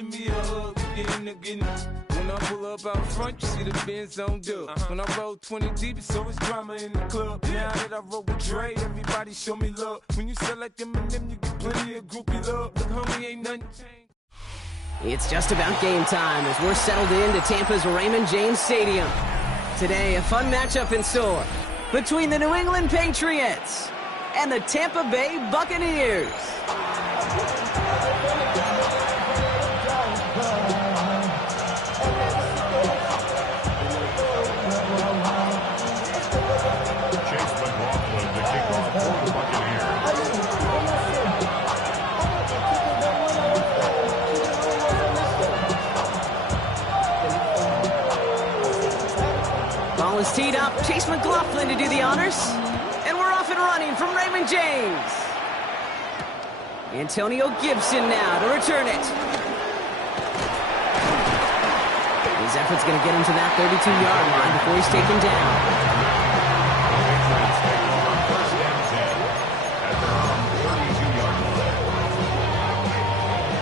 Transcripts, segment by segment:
give me a hug, getting When I pull up out front, you see the Benz on dub. When I roll 20 deep, so it's drama in the club. Now that I roll with Dre, everybody show me love. When you sell like them and them, you get plenty of groupie love. Look, homie, ain't nothing changed. It's just about game time as we're settled into Tampa's Raymond James Stadium. Today, a fun matchup in store between the New England Patriots and the Tampa Bay Buccaneers. Ball is teed up. Chase McLaughlin to do the honors. And we're off and running from Raymond James. Antonio Gibson now to return it. His effort's going to get him to that 32-yard line before he's taken down.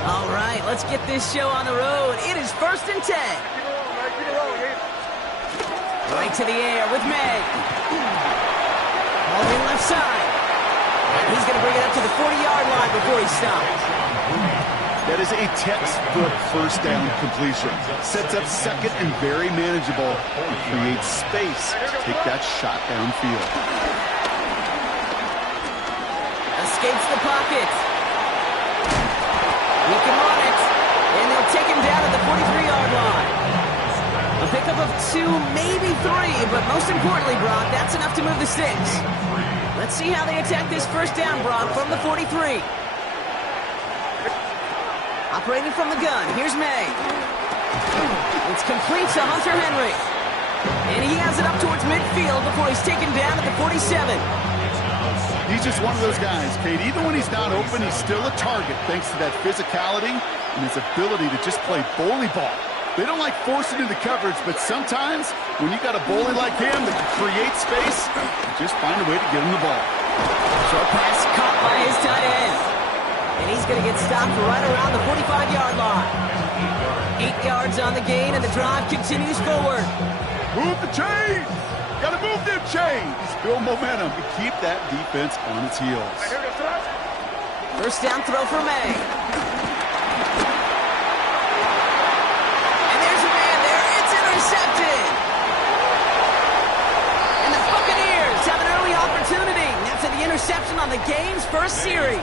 All right, let's get this show on the road. It is 1st and 10. Right to the air with May. All the left side. And he's going to bring it up to the 40-yard line before he stops. That is a textbook first down completion. Sets up second and very manageable. It creates space to take that shot downfield. Escapes the pocket. He can run it. And they'll take him down at the 43-yard line. A pickup of 2, maybe 3, but most importantly, Brock, that's enough to move the sticks. Let's see how they attack this first down, Brock, from the 43. Operating from the gun, here's May. It's complete to Hunter Henry. And he has it up towards midfield before he's taken down at the 47. He's just one of those guys, Kate. Even when he's not open, he's still a target thanks to that physicality and his ability to just play bully ball. They don't like forcing into coverage, but sometimes when you got a bully like him that can create space, you just find a way to get him the ball. Short pass caught by his tight end. And he's going to get stopped right around the 45-yard line. 8 yards on the gain, and the drive continues forward. Move the chains! Got to move them chains! Build momentum and keep that defense on its heels. First down throw for May. Intercepted. And the Buccaneers have an early opportunity after the interception on the game's first series.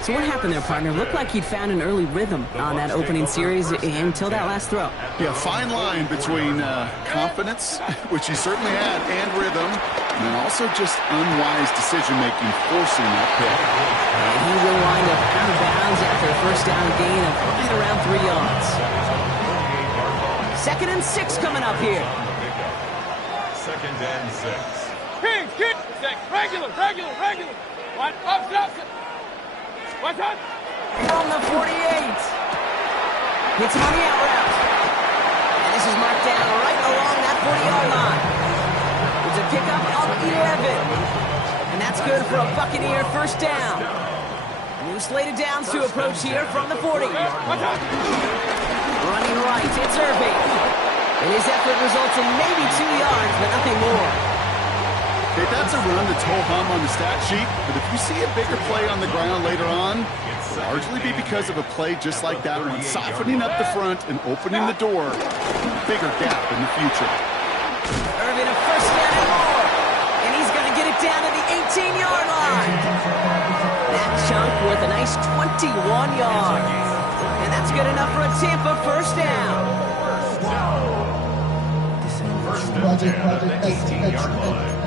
So what happened there, partner? Looked like he'd found an early rhythm on that opening series until that last throw. Yeah, fine line between confidence, which he certainly had, and rhythm, and then also just unwise decision-making forcing that pick. And he will wind up out of bounds after a first down gain of right around 3 yards. 2nd and 6 coming up here. 2nd and 6. Kick, 6. Regular. One, up. What's up? From the 48. Hits him on the out route. And this is marked down right along that 40-yard line. It's a pickup of 11. And that's good for a Buccaneer first down. New slated downs to approach here from the 40. Running right, it's Irving. And his effort results in maybe 2 yards, but nothing more. Okay, that's a run that's ho-hum on the stat sheet, but if you see a bigger play on the ground later on, it'll largely be because of a play just like that one, softening up the front and opening the door to a bigger gap in the future. Irving a first down and more. And he's going to get it down to the 18-yard line. That chunk worth a nice 21 yards. And that's good enough for a Tampa first down. First and 10 at the 18-yard line.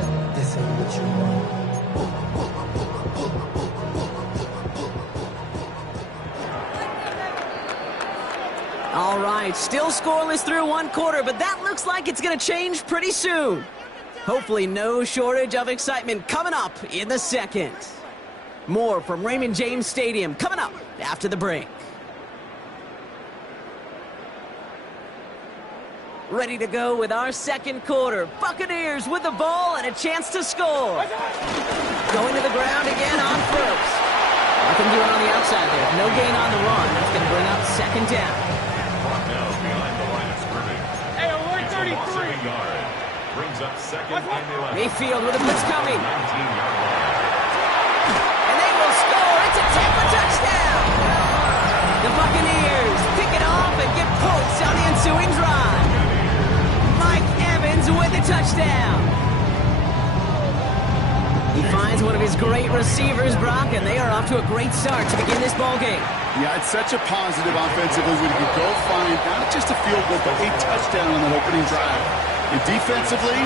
All right, still scoreless through 1 quarter, but that looks like it's going to change pretty soon. Hopefully no shortage of excitement coming up in the second. More from Raymond James Stadium coming up after the break. Ready to go with our second quarter. Buccaneers with the ball and a chance to score. Going to the ground again on first. Nothing doing on the outside there. No gain on the run. That's going to bring up 2nd second down. Now behind the line of scrimmage. Hey, alert 33. Yard. Brings up second and 11. Mayfield with a blitz coming. 19-yard line. And they will score. It's a Tampa touchdown. The Buccaneers pick it off and get points on the ensuing drive. Mike Evans with a touchdown. He finds one of his great receivers, Brock, and they are off to a great start to begin this ball game. Yeah, it's such a positive offensively when you can go find not just a field goal, but a touchdown on that opening drive. And defensively,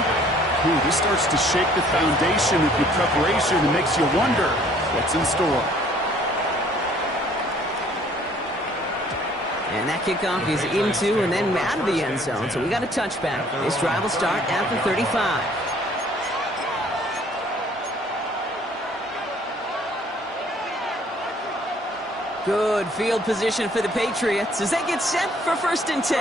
this starts to shake the foundation of your preparation and makes you wonder what's in store. And that kickoff is into and then out of the end zone, so we got a touchback. This drive will start at the 35. Good field position for the Patriots as they get set for 1st and 10.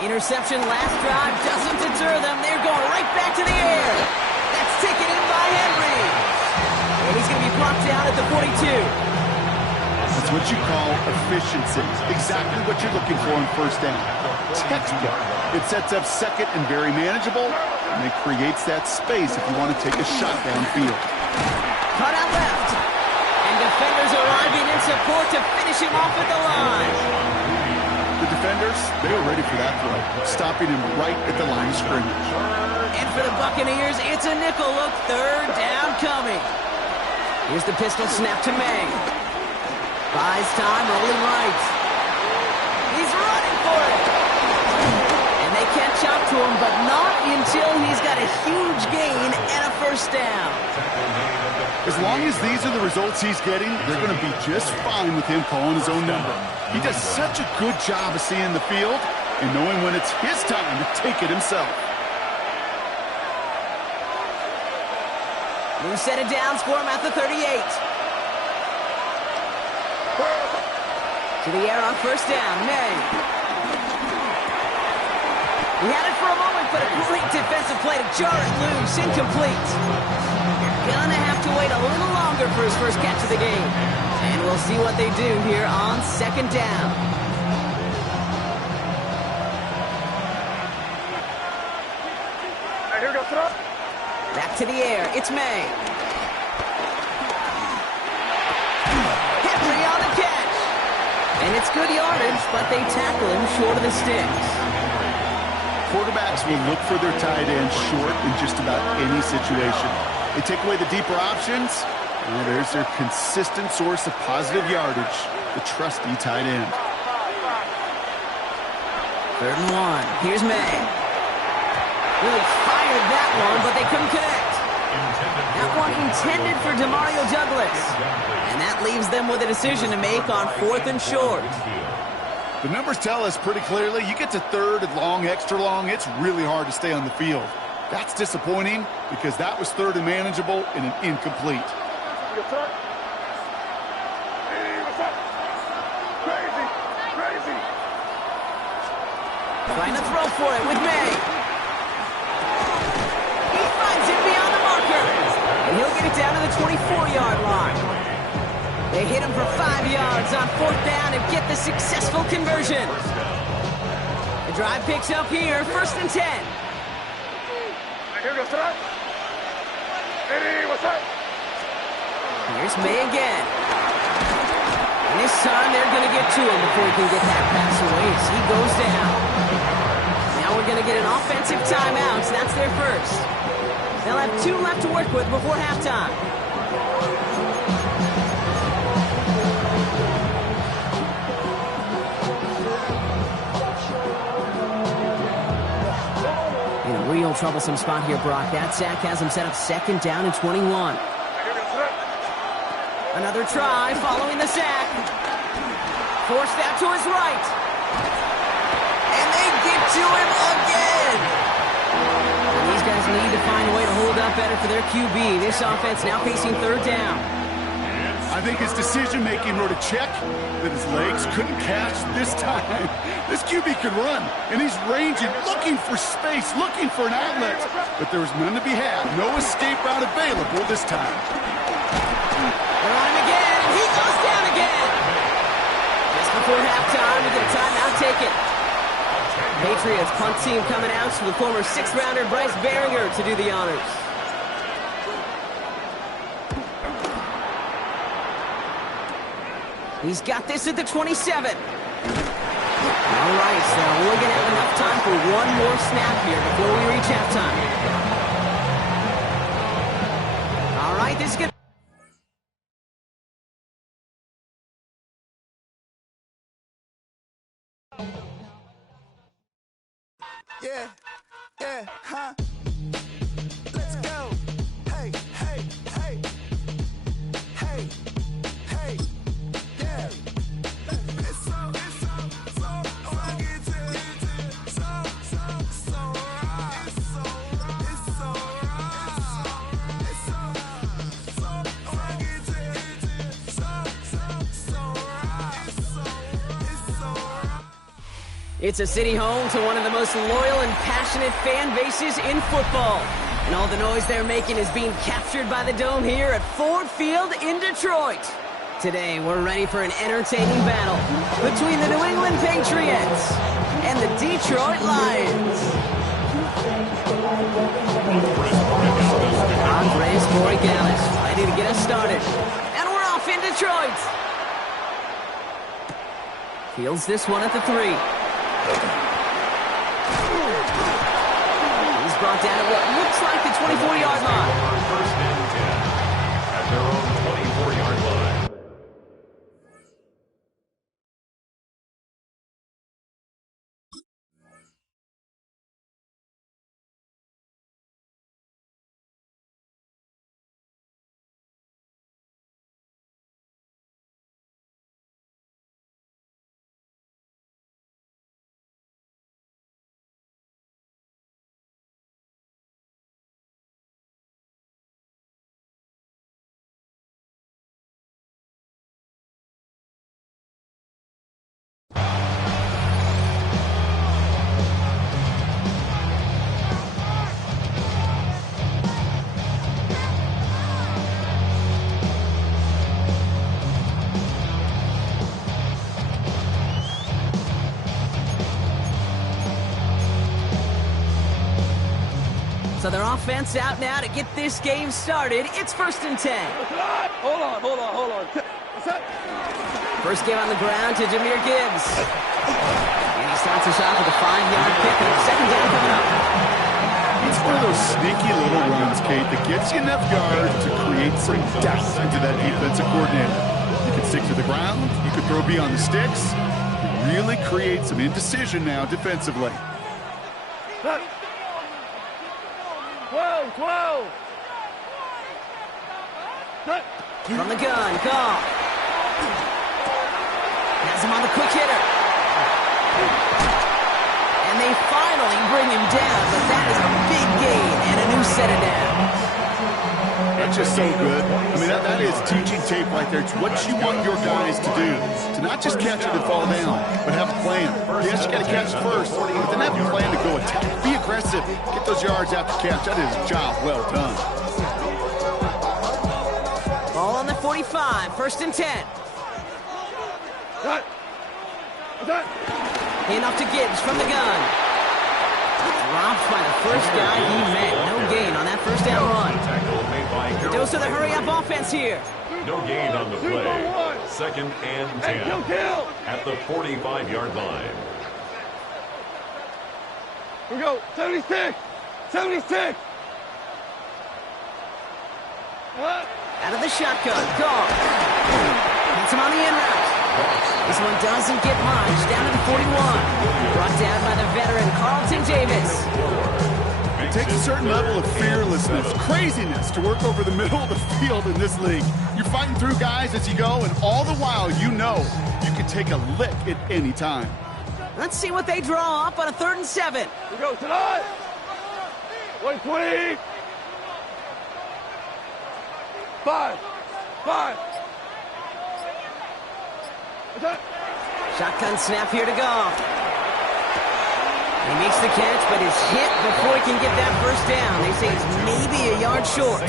Interception last drive doesn't deter them. They're going right back to the air. That's taken in by Henry. And he's going to be blocked down at the 42. That's what you call efficiency. Exactly what you're looking for on 1st down. Textbook. It sets up second and very manageable, and it creates that space if you want to take a shot downfield. Cut out left. And defenders arriving in support to finish him off at the line. The defenders, they were ready for that throw, stopping him right at the line of scrimmage. And for the Buccaneers, it's a nickel look. 3rd down coming. Here's the pistol snap to May. Buys time, rolling right. He's running for it. And they catch up to him, but not until he's got a huge gain and a 1st down. As long as these are the results he's getting, they're going to be just fine with him calling his own number. He does such a good job of seeing the field and knowing when it's his time to take it himself. New set of downs for him at the 38. To the air on 1st down, May. He had it for a moment, but a great defensive play to jar it loose, incomplete. Gonna have to wait a little longer for his first catch of the game. And we'll see what they do here on 2nd down. Back to the air, it's May. Henry on the catch. And it's good yardage, but they tackle him short of the sticks. Quarterbacks will look for their tight end short in just about any situation. They take away the deeper options. Well, there's their consistent source of positive yardage, the trusty tight end. 3rd and 1. Here's May. Really fired that one, but they couldn't connect. That one intended for Demario Douglas. And that leaves them with a decision to make on 4th and short. The numbers tell us pretty clearly, you get to 3rd and long, extra long, it's really hard to stay on the field. That's disappointing because that was 3rd and manageable and an incomplete. Trying to throw for it with May. He finds it beyond the marker. And he'll get it down to the 24-yard line. They hit him for 5 yards on 4th down and get the successful conversion. The drive picks up here, 1st and 10. Here's May again. And this time they're going to get to him before he can get that pass away as he goes down. Now we're going to get an offensive timeout. So that's their first. They'll have 2 left to work with before halftime. In a real troublesome spot here, Brock. That sack has him set up 2nd down and 21. Another try following the sack. Forced out to his right. And they get to him again. And these guys need to find a way to hold up better for their QB. This offense now facing 3rd down. I think his decision-making wrote a check that his legs couldn't catch this time. This QB could run, and he's ranging, looking for space, looking for an outlet. But there was none to be had. No escape route available this time. They're on him again. Patriots punt team coming out for the former 6th-rounder Bryce Behringer to do the honors. He's got this at the 27. All right, so we're going to have enough time for one more snap here before we reach halftime. All right, this is good. Yeah, huh? Let's go. Hey, hey, hey. Hey, hey, yeah. It's so fucking so right. It's so It's a city home to one of the most loyal and passionate fan bases in football. And all the noise they're making is being captured by the Dome here at Ford Field in Detroit. Today, we're ready for an entertaining battle between the New England Patriots and the Detroit Lions. Andres Borregales ready to get us started. And we're off in Detroit. Fields this one at the 3. He's brought down at what looks like the 24-yard line. First and 10 at their own 24-yard line. So their offense out now to get this game started. It's 1st and 10. Hold on. First game on the ground to Jahmyr Gibbs. And he starts us off with a 5-yard pickup. Second down coming up. It's one of those sneaky little runs, Kate, that gets you enough yards to create some doubt into that defensive coordinator. You can stick to the ground. You can throw beyond the sticks. You really create some indecision now defensively. 12. From the gun, Goff. Has him on the quick hitter. And they finally bring him down, but that is a big gain and a new set of downs. That's just so good. I mean, that is teaching tape right there. It's what you want your guys to do. To not just catch it and fall down, but have a plan. Yes, you got to catch it first, but then have a plan to go attack. Be aggressive. Get those yards after catch. That is a job well done. Ball on the 45, 1st and 10. Hand off to Gibbs from the gun. Dropped by the first guy he met. No gain on that first down run. Dose of the hurry-up offense here. No gain on the play. 2nd and 10 at the 45-yard line. Here we go. 76. Out of the shotgun. Goff. Hits him on the in route. This one doesn't get much. Down to the 41. Brought down by the veteran Carlton Davis. It takes a certain level of fearlessness, craziness to work over the middle of the field in this league. You're fighting through guys as you go, and all the while you know you can take a lick at any time. Let's see what they draw up on a 3rd and 7. Here we go. Tonight. 120. 5. Shotgun snap here to Goff. He makes the catch, but is hit before he can get that first down. They say he's maybe a yard short.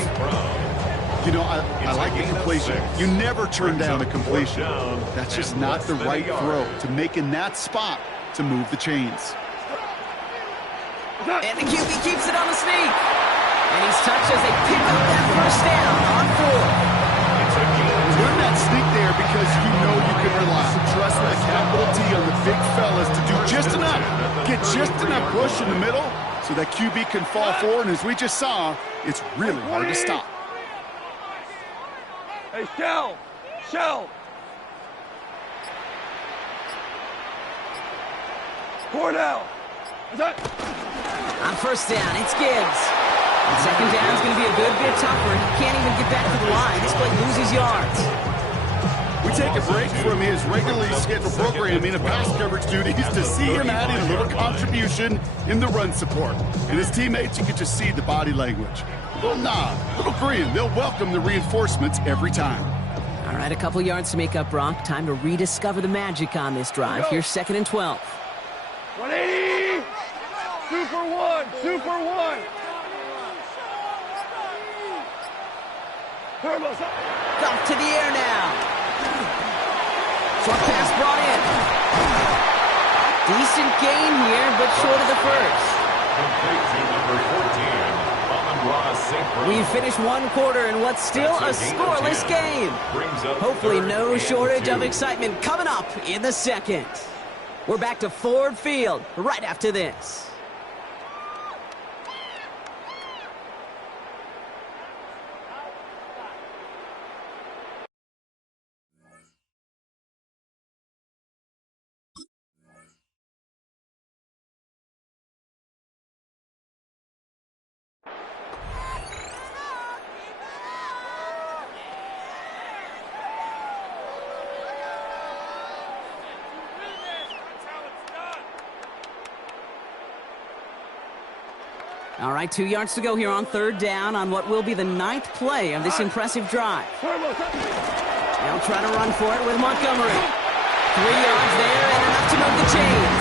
You know, I like the completion. You never turn down a completion. That's just not the right throw to make in that spot to move the chains. And the QB keeps it on the sneak. And he's touched as they pick up that first down on 4. Run that sneak there because you know you can rely. Trust with a capital T on the big fellas to do just enough. Get just enough push in the middle so that QB can fall forward. And as we just saw, it's really hard to stop. Hey, Shell! Shell! Cornell! On first down, it's Gibbs. And second down is going to be a good bit tougher. He can't even get back to the line. This play loses yards. We take a break from his regularly scheduled programming of pass coverage duties to see him adding a little contribution in the run support. And his teammates, you can just see the body language. Little nod, little grin. They'll welcome the reinforcements every time. All right, a couple yards to make up, Brock. Time to rediscover the magic on this drive. Here's 2nd and 12. 180! Super one! Super one! Off to the air now. Short pass brought in. Decent gain here, but short of the first. We finished one quarter in what's still a scoreless game. Hopefully no shortage of excitement coming up in the second. We're back to Ford Field right after this. All right, 2 yards to go here on third down on what will be the 9th play of this impressive drive. They'll try to run for it with Montgomery. 3 yards there and enough to move the chains.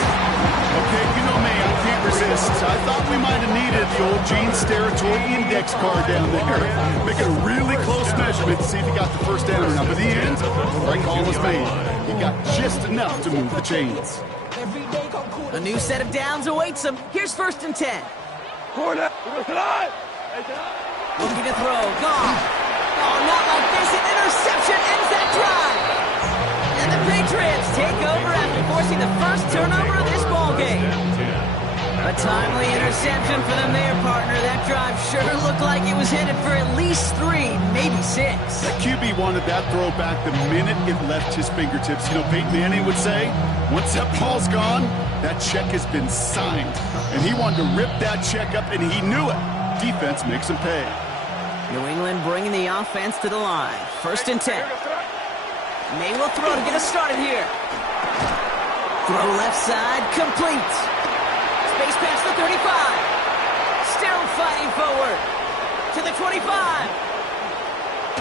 Okay, you know me, I can't resist. I thought we might have needed the old Gene's territory index card down there. Make it a really close measurement to see if he got the first down or not. But in the end, the right call was made. He got just enough to move the chains. A new set of downs awaits him. Here's 1st and 10. Corner! Looking to throw. Gone. Oh, not like this. An interception ends that drive. And the Patriots take over after forcing the first turnover of this ballgame. A timely interception for them there, partner. That drive sure looked like it was headed for at least 3, maybe 6. That QB wanted that throw back the minute it left his fingertips. You know, Peyton Manning would say, once that ball's gone, that check has been signed. And he wanted to rip that check up, and he knew it. Defense makes him pay. New England bringing the offense to the line. 1st and 10. May will throw to get us started here. Throw left side, complete. Space pass to 35. Still fighting forward. To the 25.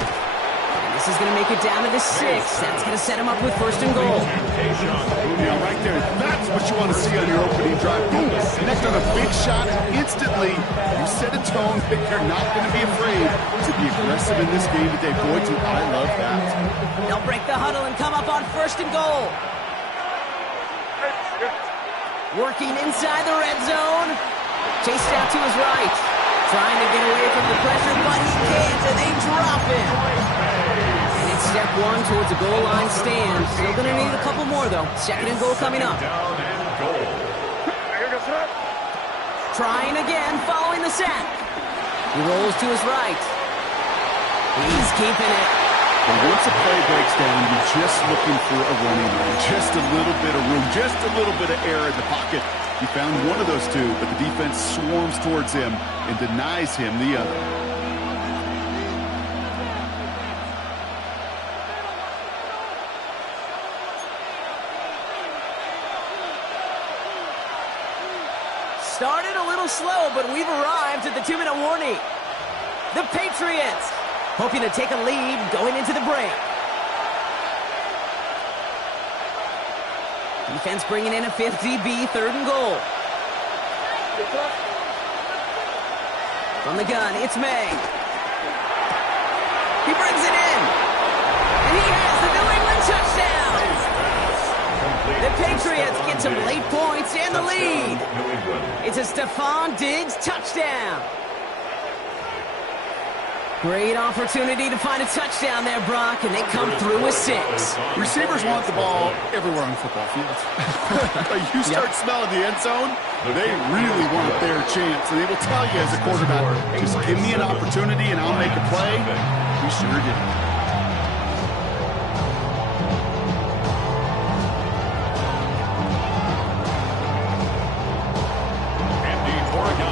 And this is going to make it down to the 6. That's going to set him up with 1st and goal. Yeah, right there. That's what you want to see on your opening drive. Boom. Connect on a big shot instantly. You set a tone that you're not going to be afraid to be aggressive in this game today. Boy, do I love that. They'll break the huddle and come up on 1st and goal. Working inside the red zone. Chased out to his right. Trying to get away from the pressure, but he can't, and they drop him. And it's step 1 towards a goal line stand. Still going to need a couple more, though. 2nd and goal coming up. Trying again, following the sack. He rolls to his right. He's keeping it. But once a play breaks down, you're just looking for a running lane. Just a little bit of room, just a little bit of air in the pocket. He found one of those two, but the defense swarms towards him and denies him the other. Started a little slow, but we've arrived at the 2-minute warning. The Patriots hoping to take a lead going into the break. Defense bringing in a 5th DB, 3rd and goal. From the gun, it's May. He brings it in. And he has the New England touchdown. The Patriots get get some late points and the lead. It's a Stephon Diggs touchdown. Great opportunity to find a touchdown there, Brock, and they come through with 6. Receivers want the ball everywhere on football fields. But you start smelling the end zone, they really want their chance. And they will tell you as a quarterback, just give me an opportunity and I'll make a play. We sure did.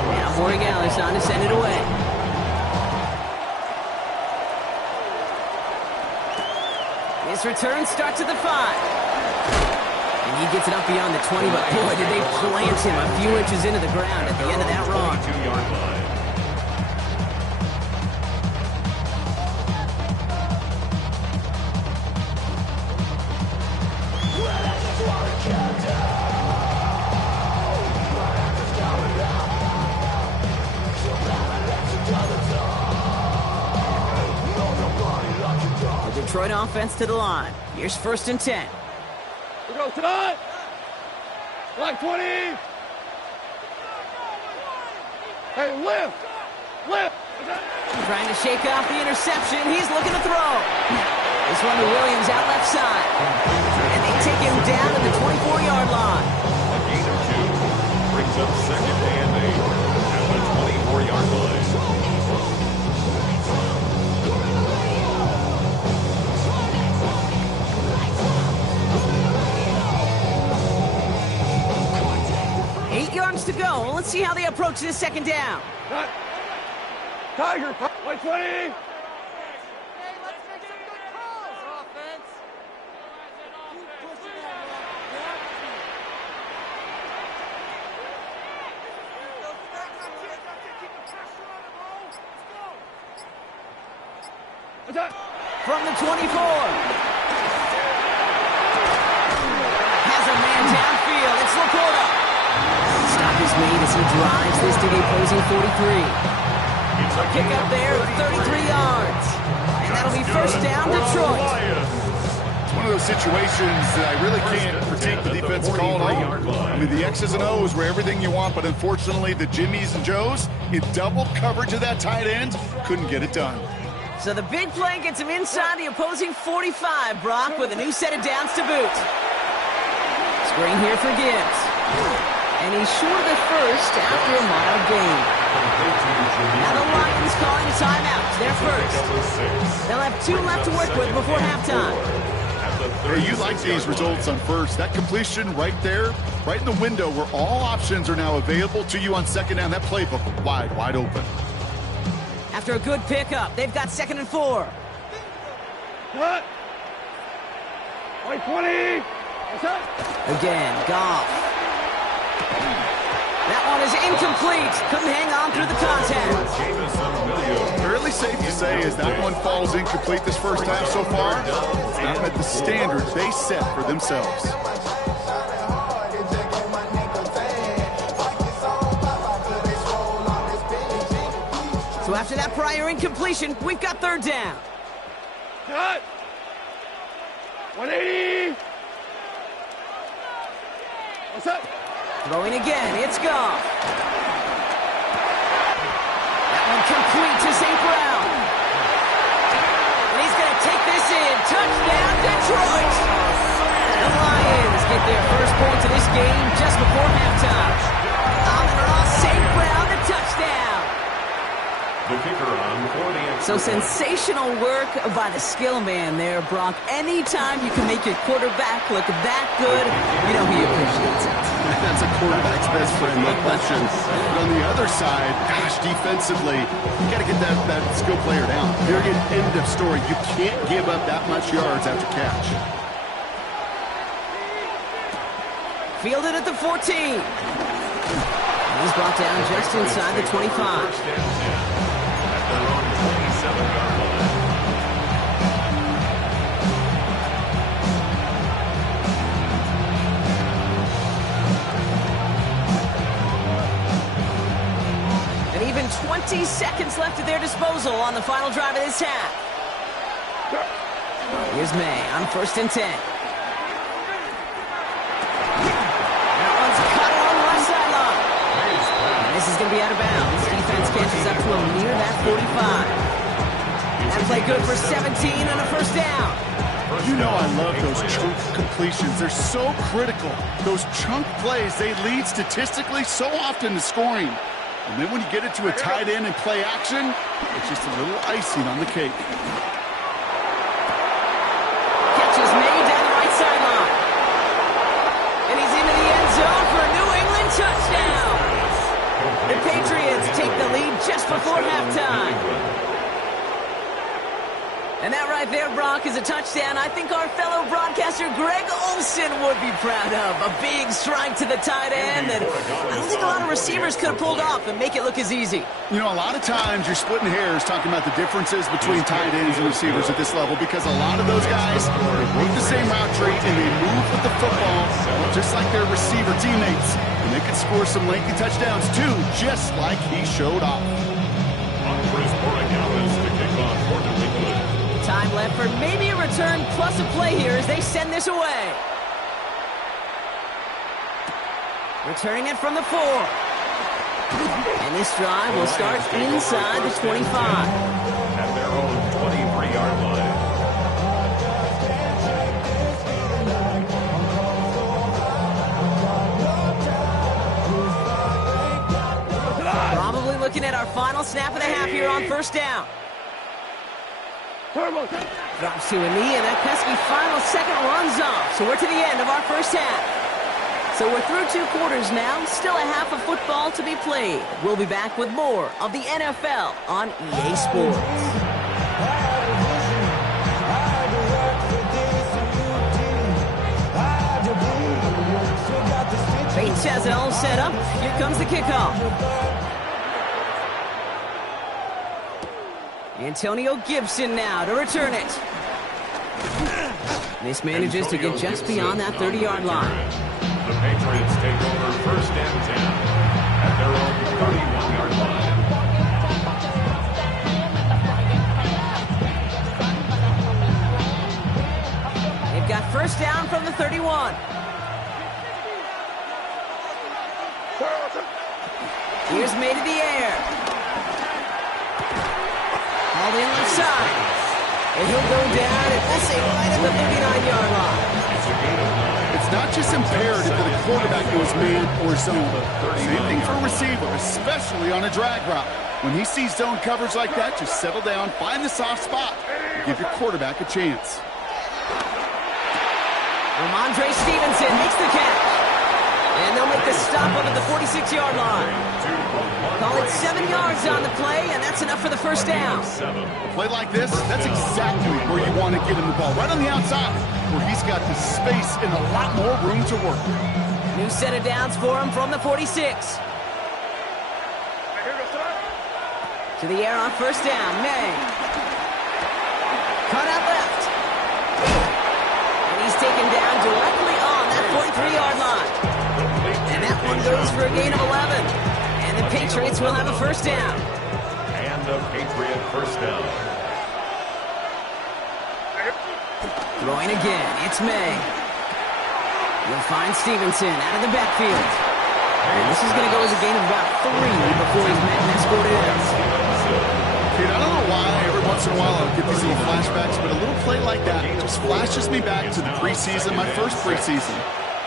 Now Morgan is on to send it away. His return starts at the 5. And he gets it up beyond the 20, but boy, did they plant him a few inches into the ground at the end of that run. 22-yard line. Detroit offense to the line. Here's 1st and 10. We go tonight. Like 20. Hey, lift. Lift. Trying to shake off the interception. He's looking to throw. This one to Williams out left side. And they take him down to the 24-yard line. A gain of 2 brings up 2nd and 8 at the 24-yard line. To go. Well, let's see how they approach this 2nd down. Tiger, like 20. Hey, let's make some good calls, offense. Keep pushing that rock. Keep the pressure on him, bro. Let's go. From the 24. Has a man downfield. It's Laporta. Stop is made as he drives this to the opposing 43. It's a Kick up there of 33 yards. And that'll be 1st down, Detroit. It's one of those situations that I really can't critique the defense call at all. I mean, the X's and O's were everything you want, but unfortunately the Jimmies and Joes in double coverage of that tight end couldn't get it done. So the big play gets him inside the opposing 45, Brock, with a new set of downs to boot. Screen here for Gibbs. And he's short of the 1st after a mild gain. Now the Lions calling a timeout. They're 1st. They'll have 2 left to work with before halftime. Hey, you like these results on 1st. That completion right there, right in the window where all options are now available to you on 2nd down. That playbook wide open. After a good pickup, they've got 2nd and 4. What? Like 20. What's up? Again, Goff. That one is incomplete. Couldn't hang on through the contact. Fairly safe to say as that one falls incomplete this 1st half so far. It's not met the standards they set for themselves. So after that prior incompletion, we've got 3rd down. Cut. 180. What's up? Throwing again, it's Goff. That one complete to St. Brown. And he's going to take this in. Touchdown, Detroit. The Lions get their 1st points of this game just before halftime. Amon-Ra St. Brown, the touchdown. The kicker on for the So sensational work by the skill man there, Brock. Anytime you can make your quarterback look that good, you know he appreciates it. That's a quarterback's best friend, no question. But on the other side, gosh, defensively, you got to get that skill player down. Period, end of story. You can't give up that much yards after catch. Fielded at the 14. He's brought down just inside the 25. Their own 27-yard line. And even 20 seconds left at their disposal on the final drive of this half. Here's May on 1st and 10. going to be out of bounds. Defense catches up to him near that 45. That play good for 17 and a first down. You know I love those chunk completions. They're so critical. Those chunk plays, they lead statistically so often to scoring. And then when you get it to a tight end and play action, it's just a little icing on the cake. Catch is made down the right sideline. And he's into the end zone for a New England touchdown. The Patriots take the lead just before halftime. And that right there, Brock, is a touchdown I think our fellow broadcaster Greg Olsen would be proud of. A big strike to the tight end that I don't think a lot of receivers could have pulled off and make it look as easy. You know, a lot of times you're splitting hairs talking about the differences between tight ends and receivers at this level because a lot of those guys, they work the same route tree and they move with the football just like their receiver teammates. And they can score some lengthy touchdowns too, just like he showed off. On first quarter, now is to kick off for New England. Time left for maybe a return plus a play here as they send this away. Returning it from the 4. And this drive will start inside the 25. At their own 23-yard line. Probably looking at our final snap of the half here on first down. Drops to a knee, and that pesky final second runs off. So we're to the end of our first half. So we're through 2 quarters now. Still a half of football to be played. We'll be back with more of the NFL on EA Sports. Bates has it all set up. Here comes the kickoff. Antonio Gibson now to return it. This manages to get just beyond that 30-yard line. The Patriots take over first and 10 at their own 31-yard line. They've got first down from the 31. Here's made in the air. All the left side. And he'll go down and we'll say right at the 39-yard line. It's not just imperative that a quarterback goes man or zone. Same thing for a receiver, especially on a drag route. When he sees zone coverage like that, just settle down, find the soft spot, and give your quarterback a chance. Ramondre Stevenson makes the catch. And they'll make the stop over the 46-yard line. Call it 7 yards on the play, and that's enough for the first down. A play like this, that's exactly where you want to get him the ball, right on the outside, where he's got the space and a lot more room to work. New set of downs for him from the 46. To the air on first down, May. Cut out left. And he's taken down directly on that 43-yard line. And that one goes for a gain of 11. And the Patriots will have a first down. And a Patriot first down. Throwing again, it's May. You'll find Stevenson out of the backfield. And this is going to go as a gain of about 3 before he's met and escorted out. Dude, I don't know why every once in a while I'll get these little flashbacks, but a little play like that just flashes me back to the preseason, my first preseason.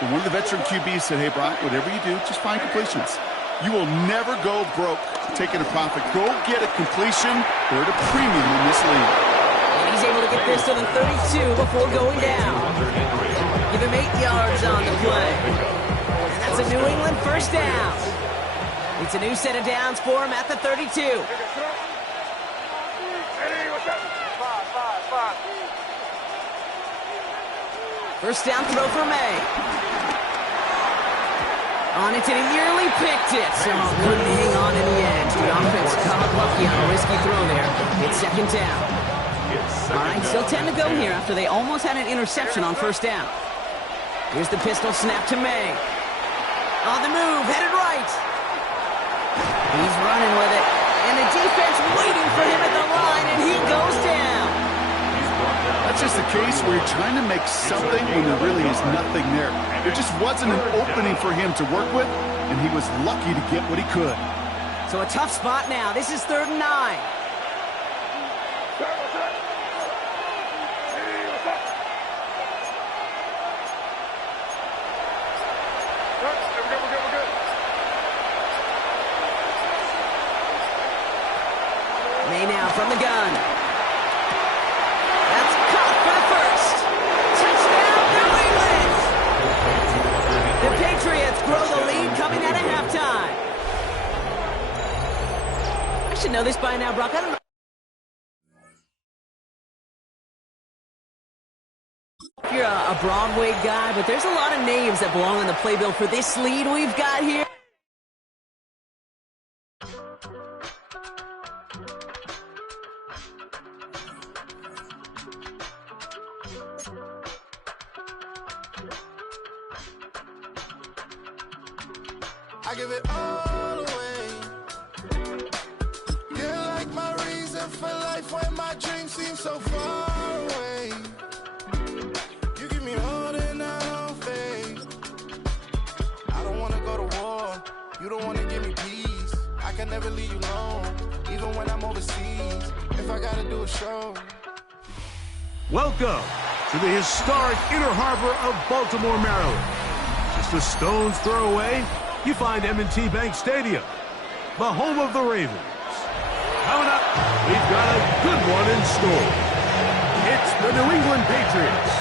And one of the veteran QBs said, hey, Brock, whatever you do, just find completions. You will never go broke taking a profit. Go get a completion. They're at a premium in this league. And he's able to get this to the 32 before going down. Give him 8 yards on the play. And that's a New England first down. It's a new set of downs for him at the 32. First down throw for May. On it, and he nearly picked it. So couldn't hang on in the end. The offense got lucky on a risky throw there. It's second down. All right, still 10 to go here after they almost had an interception on first down. Here's the pistol snap to May. On the move, headed right. He's running with it. And the defense waiting for him at the line, and he goes down. That's just the case where you're trying to make something when there really is nothing there. There just wasn't an opening for him to work with, and he was lucky to get what he could. So a tough spot now. This is 3rd and 9. May now from the gun. That's caught for the first. Touchdown, New England! The Patriots grow the lead coming out of halftime. I should know this by now, Brock. I don't know if you're a Broadway guy, but there's a lot of names that belong on the playbill for this lead we've got here. I give it all away. You're like my reason for life when my dreams seem so far away. You give me all that I don't fade. I don't wanna go to war. You don't wanna give me peace. I can never leave you alone, even when I'm overseas. If I gotta do a show. Welcome to the historic Inner Harbor of Baltimore, Maryland. Just a stone's throw away, you find M&T Bank Stadium, the home of the Ravens. Coming up, we've got a good one in store. It's the New England Patriots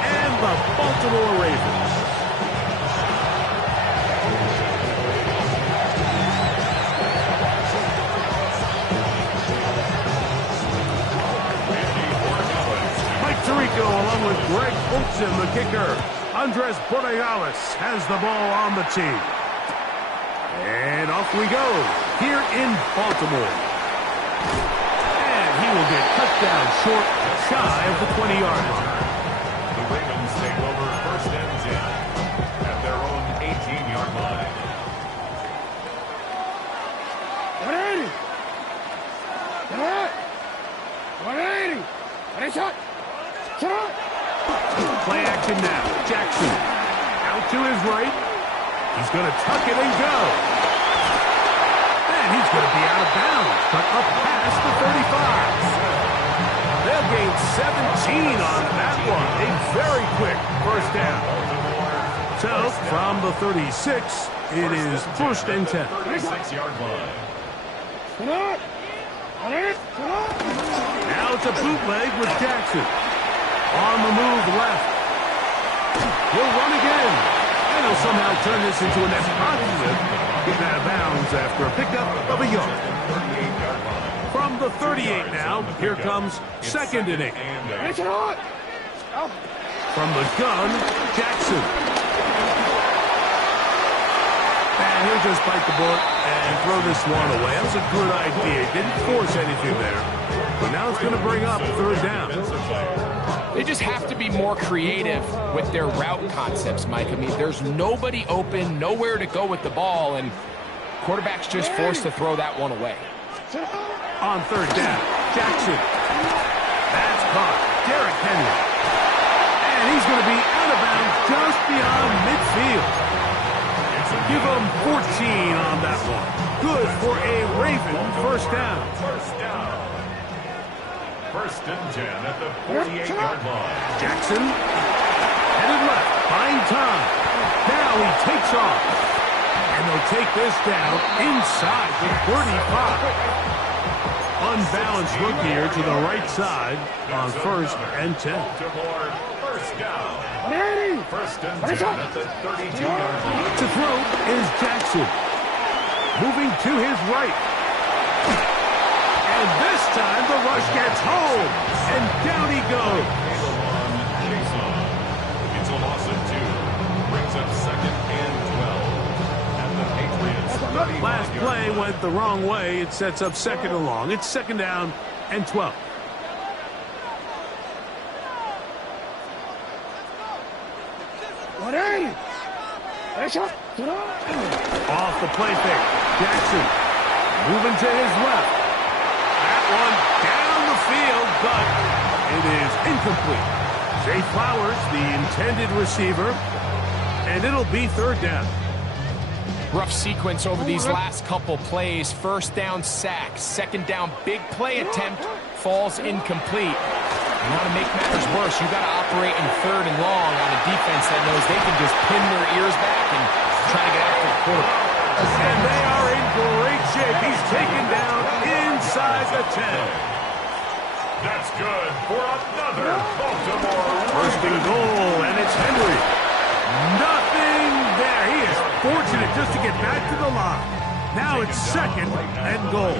and the Baltimore Ravens. Mike Tirico along with Greg Olsen, the kicker. Andres Borregales has the ball on the team. And off we go here in Baltimore. And he will get cut down short, shy of the 20-yard line. The Ravens take over 1st and 10 at their own 18-yard line. 180. 180. 180. Shot. Shot. Play action now. Jackson out to his right. He's going to tuck it and go. And he's going to be out of bounds, but up past the 35. They'll gain 17 on that one. A very quick first down. So from the 36, it is 1st and 10. 36-yard line. Now it's a bootleg with Jackson. On the move left. He'll run again. And he'll somehow turn this into a net positive. Getting out of bounds after a pickup of a yard. From the 38 now, here comes 2nd and 8. From the gun, Jackson. And he'll just bite the bullet and throw this one away. That was a good idea. Didn't force anything there. But now it's going to bring up 3rd down. They just have to be more creative with their route concepts, Mike. I mean, there's nobody open, nowhere to go with the ball, and quarterback's just forced to throw that one away. On 3rd down, Jackson. That's caught. Derrick Henry. And he's going to be out of bounds just beyond midfield. Give him 14 on that one. Good for a Raven 1st down. 1st and 10 at the 48-yard line. Jackson headed left, buying time. Now he takes off. And they'll take this down inside the 35. Unbalanced look here to the right side on 1st and 10. Baltimore 1st down. 1st and 10 at the 32-yard line. To throw is Jackson. Moving to his right. And this time the rush gets home. And down he goes. It's a loss of 2. Brings up 2nd and 12. And the Patriots. Last play went the wrong way. It sets up 2nd and long. It's 2nd down and 12. Off the play fake. Jackson moving to his left. That one down the field, but it is incomplete. Zay Flowers, the intended receiver, and it'll be 3rd down. Rough sequence over these last couple plays. First down sack, second down big play attempt, falls incomplete. Now to make matters worse, you got to operate in third and long on a defense that knows they can just pin their ears back and try to get after the quarterback. And they are in great shape. He's taken down inside the 10. That's good for another Baltimore. First and goal, and it's Henry. Nothing there. He is fortunate just to get back to the line. Now it's second and goal.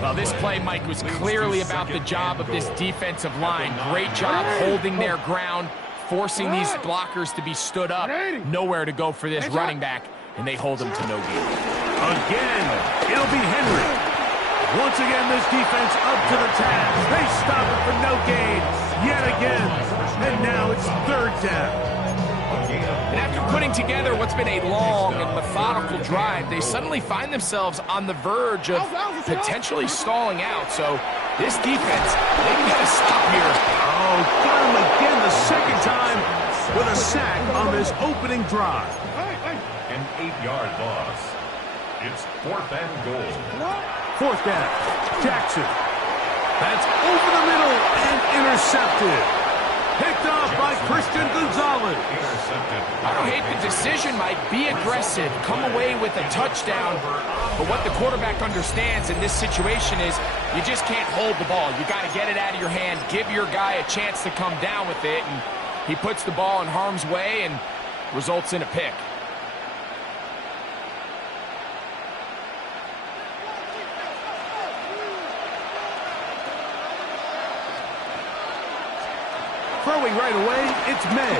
Well, this play, Mike, was clearly about the job of this defensive line. Great job holding their ground, forcing these blockers to be stood up. Nowhere to go for this running back, and they hold him to no gain. Again, it'll be Henry. Once again, this defense up to the task. They stop it for no gain yet again. And now it's third down. And after putting together what's been a long and methodical drive, they suddenly find themselves on the verge of potentially stalling out. So this defense, they can get a stop here. Oh, got him again the second time with a sack on this opening drive. An 8-yard loss. It's fourth and goal. Fourth down, Jackson. That's over the middle and intercepted. Picked off by Christian Gonzalez. I don't hate the decision, Mike. Be aggressive. Come away with a touchdown. But what the quarterback understands in this situation is you just can't hold the ball. You got to get it out of your hand. Give your guy a chance to come down with it. And he puts the ball in harm's way and results in a pick. Throwing right away, it's May.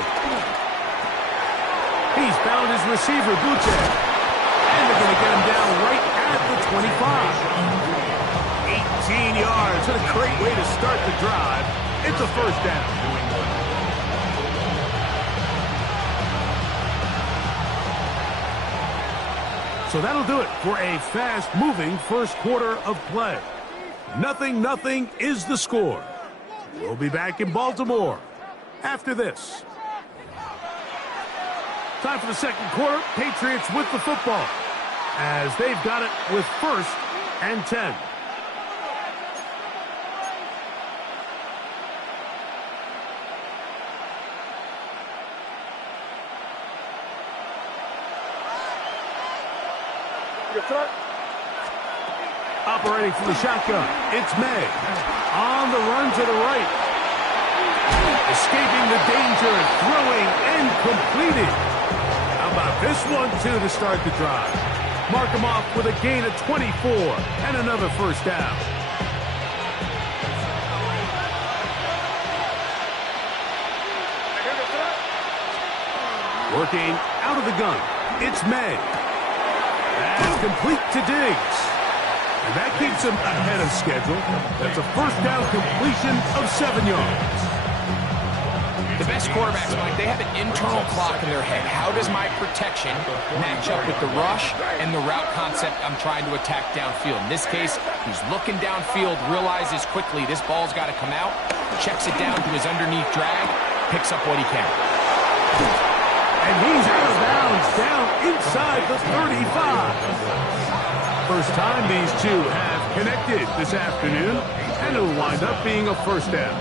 He's found his receiver, Buche. And they're going to get him down right at the 25. 18 yards. What a great way to start the drive. It's a first down. So that'll do it for a fast-moving first quarter of play. 0-0 is the score. We'll be back in Baltimore after this. Time for the second quarter. Patriots with the football as they've got it with first and 10. Operating from the shotgun, it's May. On the run to the right. Escaping the danger, throwing and completing. How about this one, too, to start the drive? Mark him off with a gain of 24 and another first down. Working out of the gun, it's May. That's complete to Diggs. And that keeps him ahead of schedule. That's a first down completion of 7 yards. The best quarterbacks, Mike, they have an internal clock in their head. How does my protection match up with the rush and the route concept I'm trying to attack downfield? In this case, he's looking downfield, realizes quickly this ball's got to come out, checks it down to his underneath drag, picks up what he can. And he's out of bounds, down inside the 35. First time these two have connected this afternoon, and it'll wind up being a first down.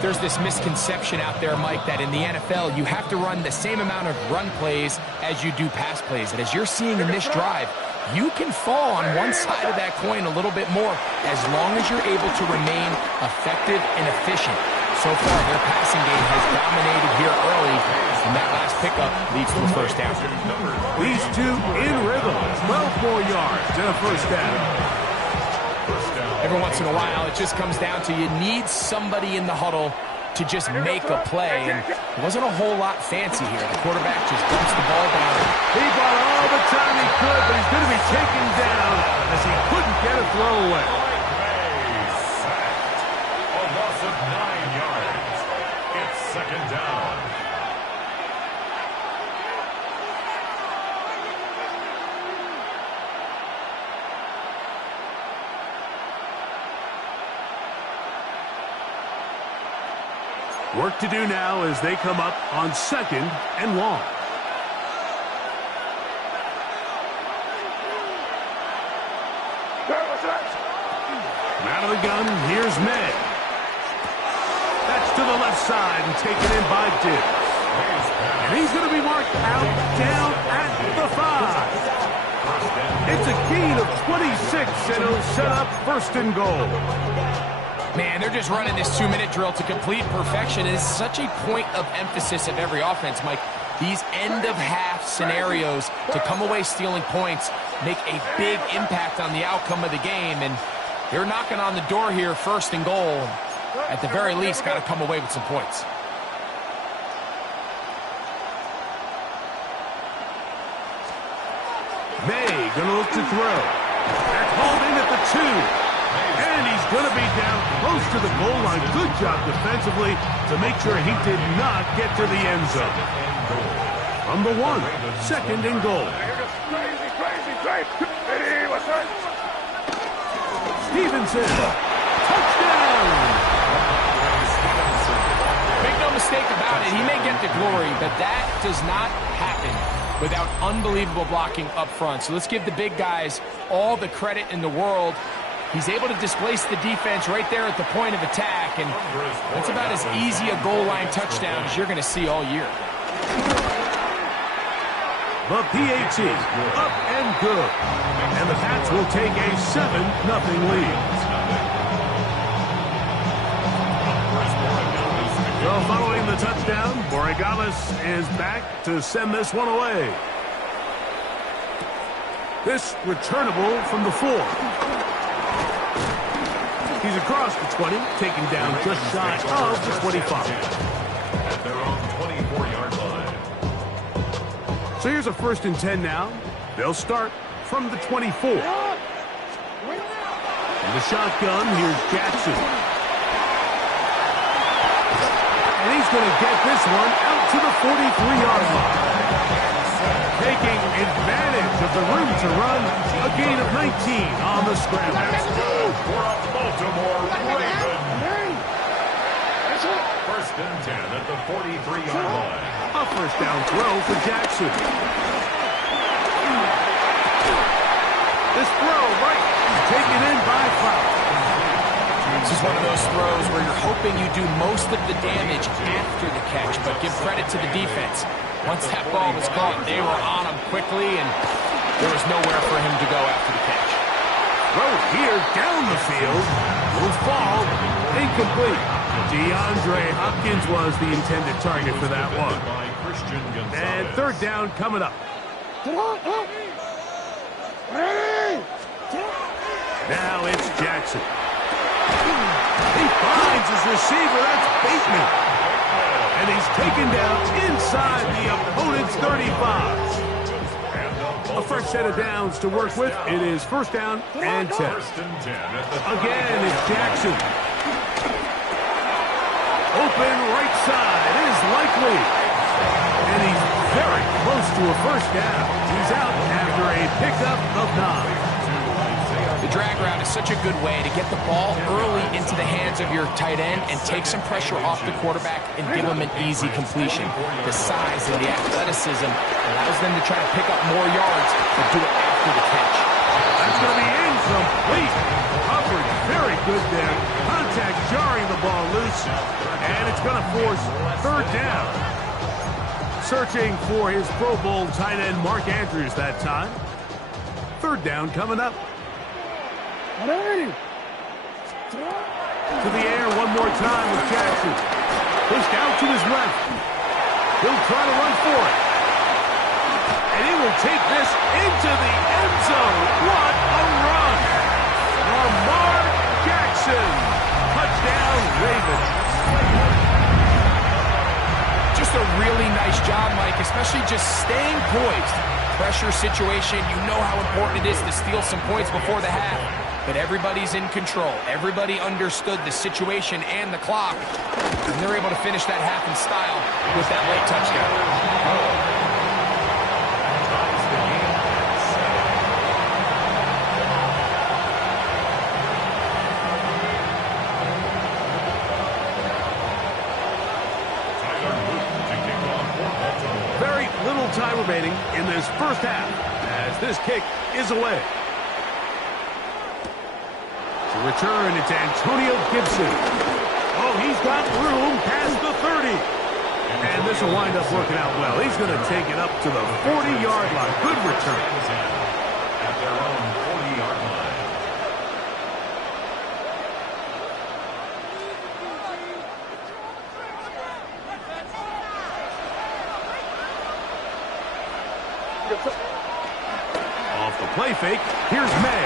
There's this misconception out there, Mike, that in the NFL, you have to run the same amount of run plays as you do pass plays. And as you're seeing in this drive, you can fall on one side of that coin a little bit more as long as you're able to remain effective and efficient. So far, their passing game has dominated here early, and that last pickup leads to a first down. These two in rhythm, 12 more yards and a first down. Every once in a while, it just comes down to you need somebody in the huddle to just make a play, and it wasn't a whole lot fancy here. The quarterback just dumps the ball down. He bought all the time he could, but he's going to be taken down as he couldn't get a throw away. A loss of 9 yards. It's second down. Work to do now as they come up on second and long. here's May. That's to the left side and taken in by Dibbs. And he's going to be marked out down at the 5. It's a gain of 26, and it'll set up first and goal. Man, they're just running this 2-minute drill to complete perfection. It is such a point of emphasis of every offense, Mike. These end-of-half scenarios to come away stealing points make a big impact on the outcome of the game, and they're knocking on the door here, first and goal. At the very least, got to come away with some points. May gonna look to throw. That's hauled in at the 2. And he's gonna be down close to the goal line. Good job defensively to make sure he did not get to the end zone. From the 1, second and goal. Stevenson, touchdown! Make no mistake about it, he may get the glory, but that does not happen without unbelievable blocking up front. So let's give the big guys all the credit in the world. He's able to displace the defense right there at the point of attack, and that's about as easy a goal line touchdown as you're going to see all year. The PAT up and good. And the Pats will take a 7-0 lead. So following the touchdown, Borregales is back to send this one away. This returnable from the 4. He's across the 20, taken down just shy of the 25. At their own 24-yard line. So here's a 1st and 10 now. They'll start from the 24. In the shotgun, here's Jackson. And he's going to get this one out to the 43-yard line. Taking advantage of the room to run, a gain of 19 on the scramble. That's good for a Baltimore Raven. 1st and 10 at the 43-yard line. A 1st down throw for Jackson. This throw right is taken in by Flower. This is one of those throws where you're hoping you do most of the damage after the catch, but give credit to the defense. Once that ball was caught, they were on him quickly, and there was nowhere for him to go after the catch. Throw here down the field. Will fall. Incomplete. DeAndre Hopkins was the intended target for that one. And 3rd down coming up. Now it's Jackson. He finds his receiver. That's Bateman. And he's taken down inside the opponent's 35. A fresh set of downs to work with. It is 1st down and 10. Again, it's Jackson. Open right side is likely. And he's very close to a 1st down. He's out after a pickup of 9. The drag route is such a good way to get the ball early into the hands of your tight end and take some pressure off the quarterback and give him an easy completion. The size and the athleticism allows them to try to pick up more yards, but do it after the catch. That's going to be incomplete. Coverage very good there. Contact jarring the ball loose, and it's going to force 3rd down. Searching for his Pro Bowl tight end Mark Andrews that time. 3rd down coming up. To the air one more time with Jackson. Pushed out to his left. He'll try to run for it. And he will take this into the end zone. What a run! Lamar Jackson. Touchdown, Ravens. Just a really nice job, Mike, especially just staying poised. Pressure situation, you know how important it is to steal some points before the half. But everybody's in control. Everybody understood the situation and the clock. And they're able to finish that half in style with that late touchdown. Very little time remaining in this 1st half as this kick is away. return, it's Antonio Gibson. Oh, he's got room past the 30. And this will wind up working out well. He's going to take it up to the 40-yard line. Good return. At their own 40-yard line. Off the play fake, here's May.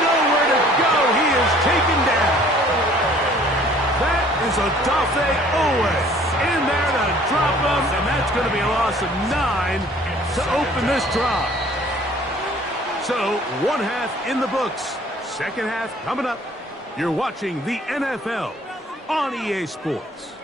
Nowhere to go. He is taken down. That is Odafe Owe in there to drop him, and that's going to be a loss of 9 to open this drive. So, one half in the books. Second half coming up. You're watching the NFL on EA Sports.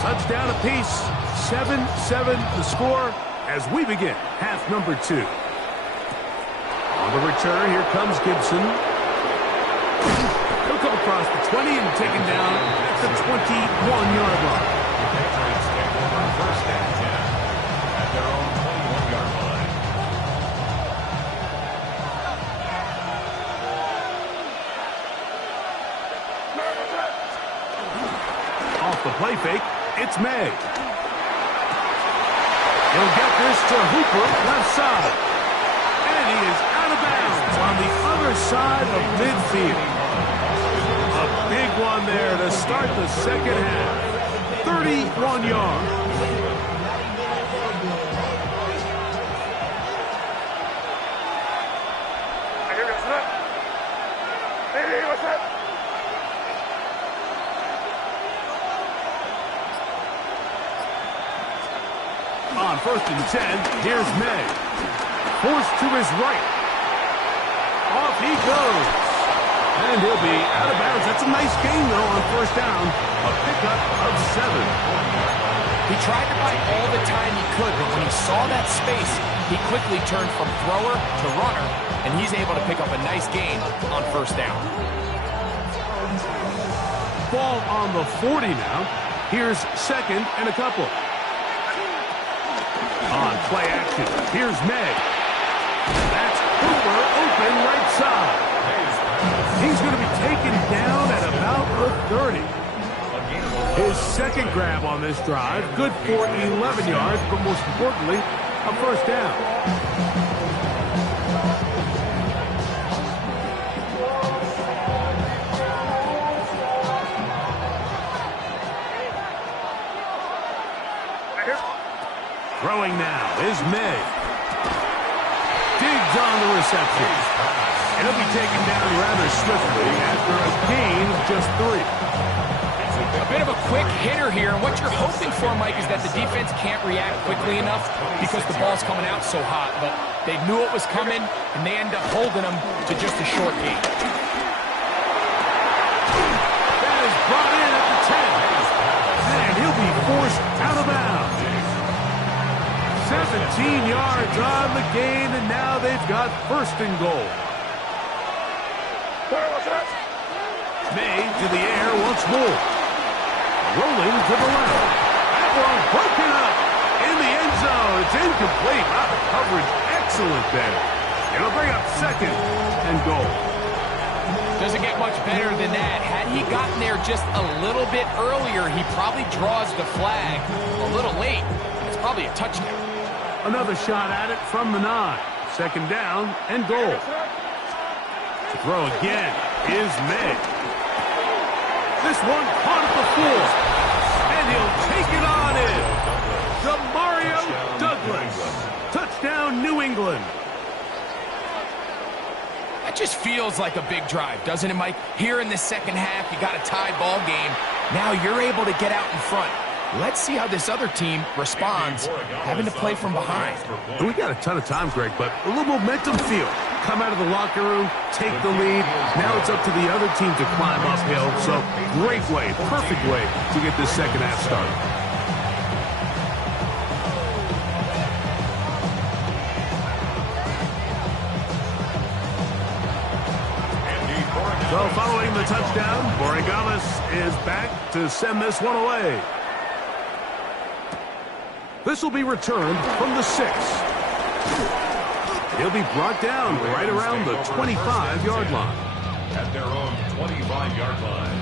Touchdown apiece, 7-7 the score as we begin half number 2. On the return, here comes Gibson. He'll come across the 20 and taken down at the 21-yard line. Patriots take over first and 10 at their own 21-yard line. Off the play fake, it's May. He'll get this to Hooper, left side. And he is out of bounds on the other side of midfield. A big one there to start the second half. 31 yards. On first and 10, here's May. Forced to his right. Off he goes. And he'll be out of bounds. That's a nice gain, though, on first down. A pickup of 7. He tried to buy all the time he could, but when he saw that space, he quickly turned from thrower to runner, and he's able to pick up a nice gain on first down. Ball on the 40 now. Here's second and a couple. On play action, here's May. That's Hooper open right side. He's going to be taken down at about the 30. His second grab on this drive, good for 11 yards, but most importantly, a first down. Throwing now is May. Digs on the reception. And he'll be taken down rather swiftly after a gain of just 3. A bit of a quick hitter here, and what you're hoping for, Mike, is that the defense can't react quickly enough because the ball's coming out so hot, but they knew it was coming, and they end up holding them to just a short gain. That is brought in at the 10. And he'll be forced out of bounds. 17 yards on the gain, and now they've got first and goal. May to the air once more. Rolling to the left. That one broken up in the end zone. It's incomplete. Wow, the coverage excellent there. It'll bring up second and goal. Doesn't get much better than that. Had he gotten there just a little bit earlier, he probably draws the flag a little late. It's probably a touchdown. Another shot at it from the 9. Second down and goal. To throw again is May. This one caught at the 4. And he'll take it on in. Demario Douglas. Touchdown, New England. That just feels like a big drive, doesn't it, Mike? Here in the second half, you got a tie ball game. Now you're able to get out in front. Let's see how this other team responds, having to play from behind. We got a ton of time, Greg, but a little momentum feel. Come out of the locker room, take the lead. Now it's up to the other team to climb uphill. So great way, perfect way to get this second half started. So following the touchdown, Borregales is back to send this one away. This will be returned from the 6. He'll be brought down right around the 25-yard line. At their own 25-yard line.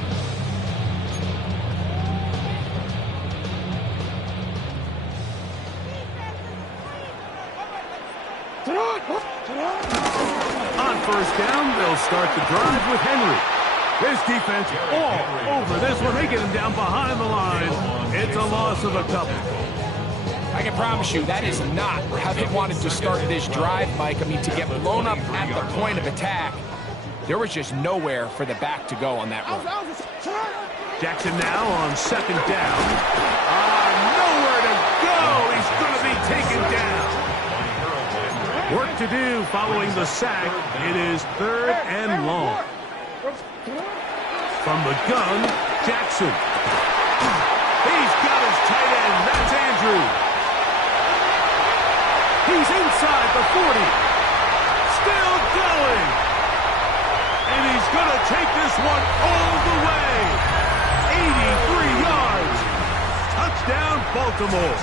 On first down, they'll start the drive with Henry. This defense all over this one. They get him down behind the line. It's a loss of a couple. I can promise you that is not how they wanted to start this drive, Mike. I mean, to get blown up at the point of attack, there was just nowhere for the back to go on that run. Jackson now on second down. Nowhere to go. He's going to be taken down. Work to do following the sack. It is 3rd and long. From the gun, Jackson. He's got his tight end. That's Andrew. He's inside the 40. Still going. And he's going to take this one all the way. 83 yards. Touchdown, Baltimore.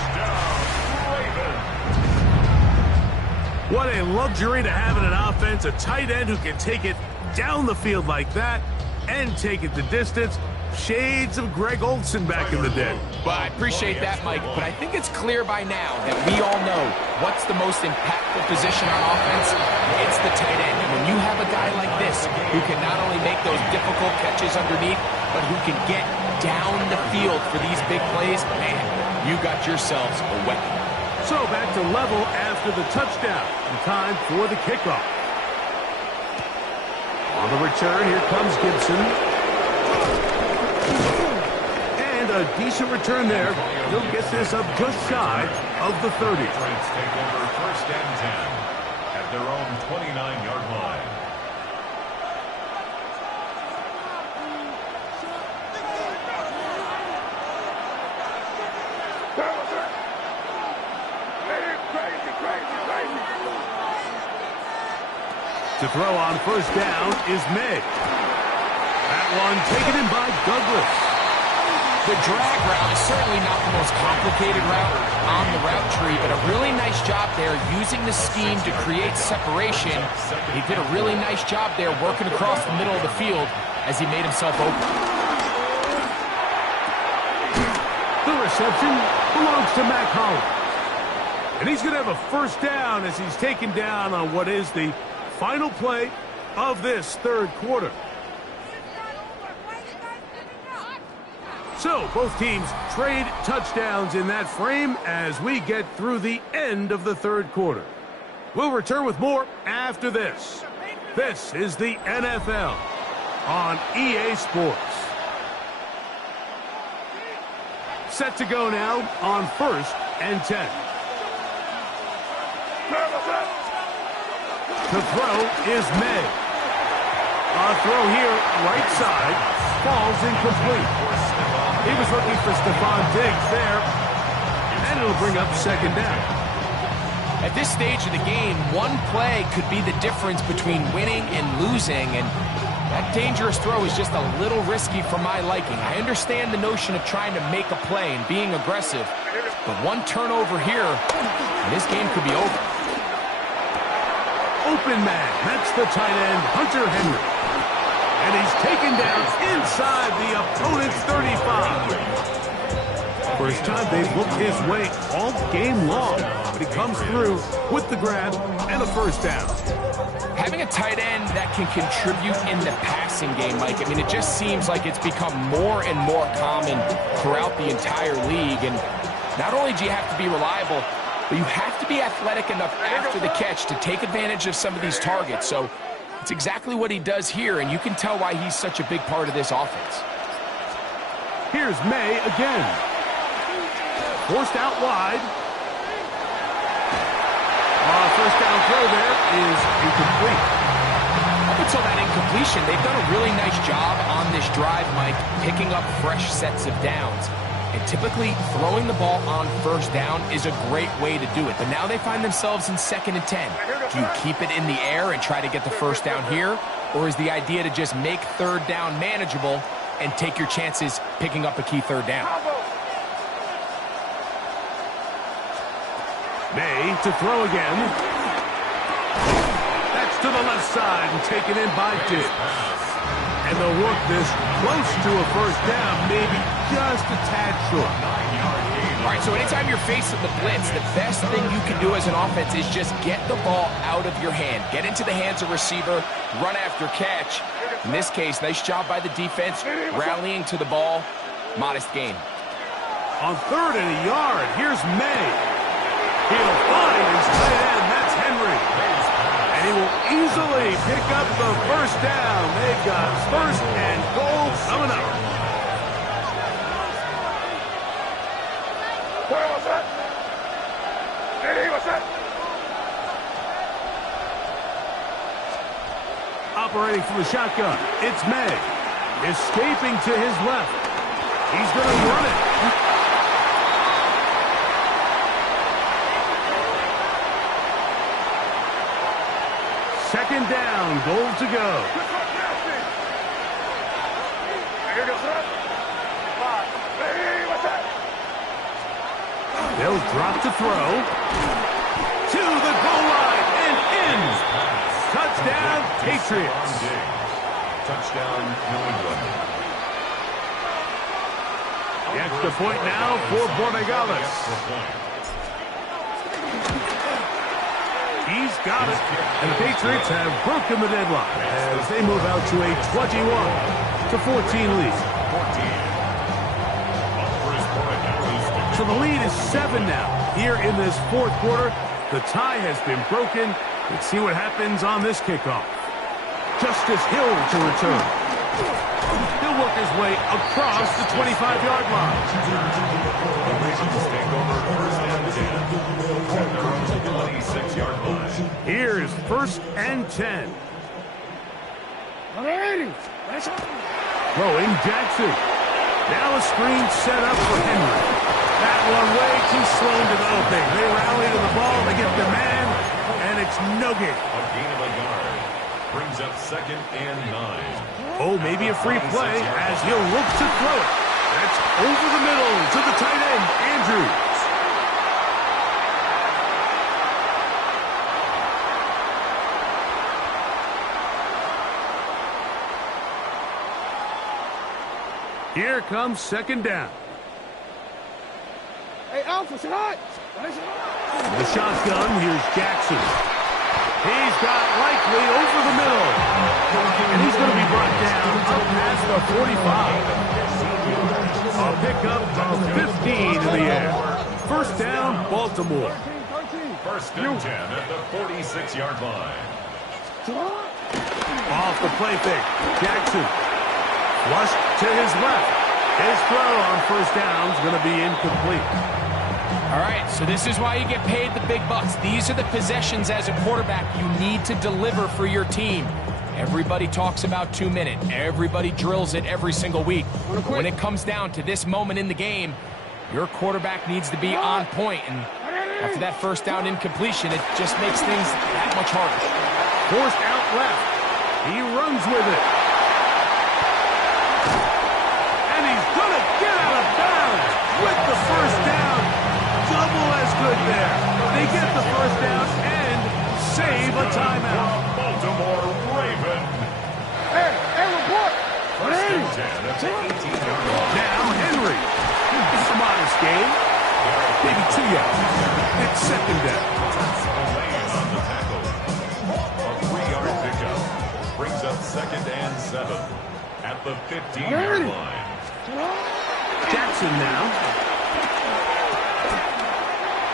What a luxury to have in an offense, a tight end who can take it down the field like that and take it the distance. Shades of Greg Olsen back in the day. Well, I appreciate that, Mike, but I think it's clear by now that we all know what's the most impactful position on offense. It's the tight end. And when you have a guy like this who can not only make those difficult catches underneath, but who can get down the field for these big plays, man, you got yourselves a weapon. So back to level after the touchdown. And time for the kickoff. On the return, here comes Gibson. And a decent return there. He'll get this up just shy of the 30. Take over 1st and 10 at their own 29-yard line. To throw on first down is May. That one taken in by Douglas. The drag route is certainly not the most complicated route on the route tree, but a really nice job there using the scheme to create separation. He did a really nice job there working across the middle of the field as he made himself open. The reception belongs to Mac Hollins. And he's going to have a first down as he's taken down on what is the final play of this 3rd quarter. So both teams trade touchdowns in that frame as we get through the end of the 3rd quarter. We'll return with more after this. This is the NFL on EA Sports. Set to go now on 1st and 10. To throw is May. A throw here, right side, falls incomplete. He was looking for Stephon Diggs there, and it'll bring up 2nd down. At this stage of the game, one play could be the difference between winning and losing, and that dangerous throw is just a little risky for my liking. I understand the notion of trying to make a play and being aggressive, but one turnover here, and this game could be over. Open man, that's the tight end, Hunter Henry. And he's taken down inside the opponent's 35. First time they've looked his way all game long, but he comes through with the grab and a first down. Having a tight end that can contribute in the passing game, Mike, I mean, it just seems like it's become more and more common throughout the entire league. And not only do you have to be reliable, but you have to be athletic enough after the catch to take advantage of some of these targets. So it's exactly what he does here, and you can tell why he's such a big part of this offense. Here's May again. Forced out wide. First down throw there is incomplete. Up until that incompletion, they've done a really nice job on this drive, Mike, picking up fresh sets of downs. And typically, throwing the ball on first down is a great way to do it. But now they find themselves in 2nd and 10. Do you keep it in the air and try to get the first down here? Or is the idea to just make 3rd down manageable and take your chances picking up a key 3rd down? May to throw again. That's to the left side and taken in by Diggs. And they'll work this close to a first down, maybe just a tad short. All right, so anytime you're facing the blitz, the best thing you can do as an offense is just get the ball out of your hand. Get into the hands of receiver, run after catch. In this case, nice job by the defense, rallying to the ball. Modest gain. On 3rd and a yard, here's May. He'll find his tight end, that's Henry. And he will easily pick up the first down. They've got 1st and goal coming up. Operating from the shotgun, it's May. Escaping to his left. He's going to run it. Second down, goal to go. They'll drop to throw. To the goal line and in. Touchdown, Patriots. Touchdown, New England. The extra point now for Borregales. He's got it. And the Patriots have broken the deadlock as they move out to a 21-14 lead. So the lead is 7 now. Here in this 4th quarter, the tie has been broken. Let's see what happens on this kickoff. Justice Hill to return. He'll work his way across the 25-yard line. Here's 1st and 10. Throwing Jackson. Now a screen set up for Henry. That one way too slow in developing. They rally to the ball, they get the man, and it's no gain. A gain of a yard. Brings up 2nd and 9. Oh, maybe a free play as he'll look to throw it. That's over the middle to the tight end, Andrews. Here comes 2nd down. Hey, Alpha, sit hot. The shotgun, here's Jackson. He's got likely over the middle. And he's going to be brought down up past the 45. A pickup of 15 in the air. 1st down, Baltimore. 1st and 10 at the 46-yard line. Off the play fake. Jackson. Flush to his left. His throw on 1st down is going to be incomplete. All right, so this is why you get paid the big bucks. These are the possessions as a quarterback you need to deliver for your team. Everybody talks about 2-minute. Everybody drills it every single week. When it comes down to this moment in the game, your quarterback needs to be on point. And after that 1st down incompletion, it just makes things that much harder. Forced out left. He runs with it. And he's going to get out of bounds with the 1st down. Double as good there. They get the 1st down and save a timeout. Baltimore Raven. Hey, report. 1st and 10 at the 18-yard line. Now Henry. It's a modest gain. Maybe 2 yards. It's 2nd down. Lane on the tackle. A 3-yard pickup. Brings up 2nd and 7 at the 15-yard line. Jackson now.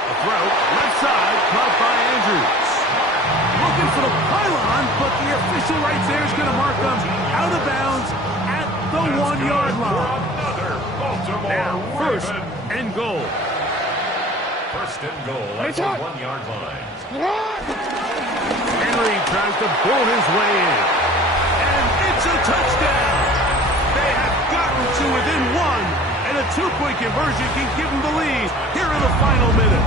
A throw, left side, caught by Andrews. Looking for the pylon, but the official right there is going to mark them out of bounds at the 1-yard line. Now, 1st and goal. 1st and goal at the 1-yard line. Henry tries to pull his way in. And it's a touchdown. They have gotten to within 1. And a 2-point conversion can give them the lead here in the final minute.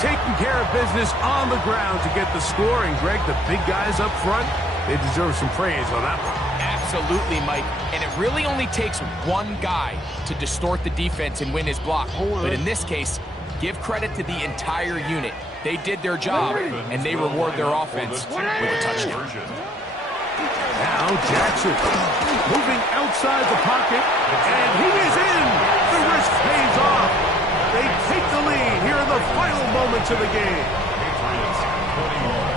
Taking care of business on the ground to get the score. And, Greg, the big guys up front, they deserve some praise on that one. Absolutely, Mike. And it really only takes one guy to distort the defense and win his block. But in this case, Give credit to the entire unit. They did their job, and they reward their offense with a touchdown. Now Jackson moving outside the pocket, and he is in. The risk pays off. They take the lead here in the final moments of the game. Patriots 21.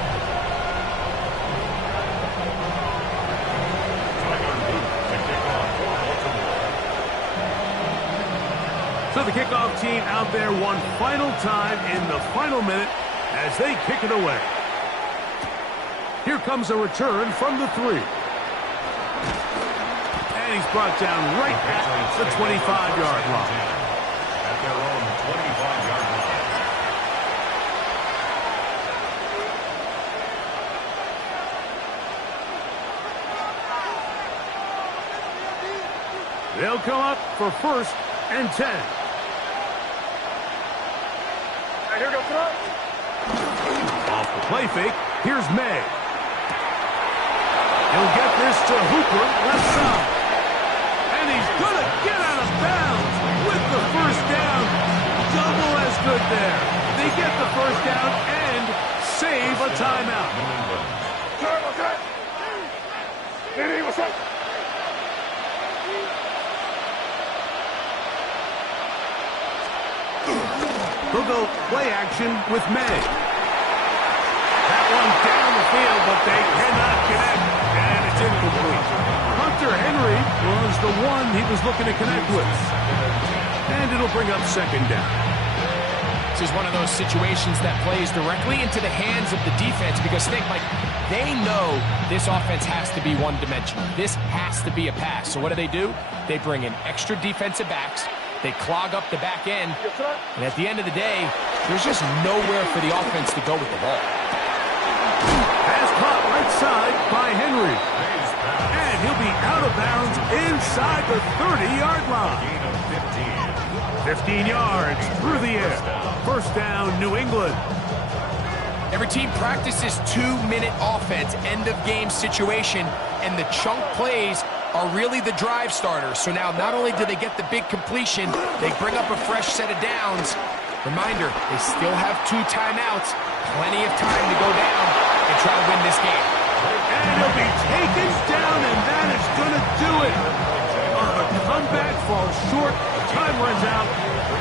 So the kickoff team out there one final time in the final minute as they kick it away. Here comes a return from the 3. And he's brought down right at the 25-yard line. At their own 25-yard line. They'll come up for 1st and 10. Here we go, throw. Off the play fake, here's May. He'll get this to Hooper, left side. And he's going to get out of bounds with the first down. Double as good there. They get the first down and save a timeout. Okay. Diddy, what's up? He'll go play action with May. That one down the field, but they cannot connect, and it's incomplete. Hunter Henry was the one he was looking to connect with. And it'll bring up 2nd down. This is one of those situations that plays directly into the hands of the defense because think, like, they know this offense has to be one-dimensional. This has to be a pass. So what do? They bring in extra defensive backs. They clog up the back end, and at the end of the day, there's just nowhere for the offense to go with the ball. Pass caught right side by Henry. And he'll be out of bounds inside the 30-yard line. Gain of 15. 15 yards through the air. 1st down, New England. Every team practices 2-minute offense, end-of-game situation, and the chunk plays are really the drive starters. So now not only do they get the big completion, they bring up a fresh set of downs. Reminder, they still have 2 timeouts. Plenty of time to go down and try to win this game. And he'll be taken down, and that is going to do it. The comeback falls short. Time runs out.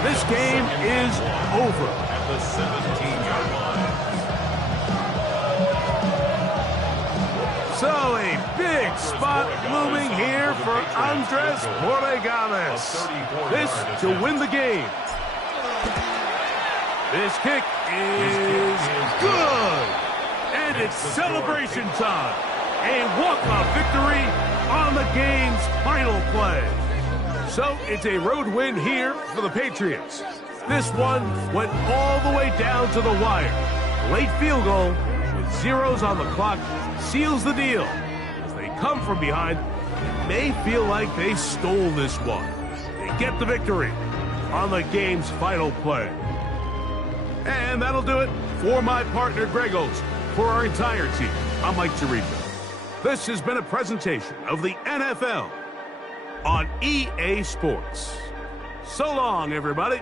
This game is over. At the 17-yard line. So a big spot looming here for Andres Borregames. This to win the game. This kick is good. And it's celebration time. A walk-off victory on the game's final play. So it's a road win here for the Patriots. This one went all the way down to the wire. Late field goal with zeros on the clock seals the deal. As they come from behind, it may feel like they stole this one. They get the victory on the game's final play. And that'll do it for my partner Greg Olson. For our entire team, I'm Mike Tirico. This has been a presentation of the NFL on EA Sports. So long, everybody.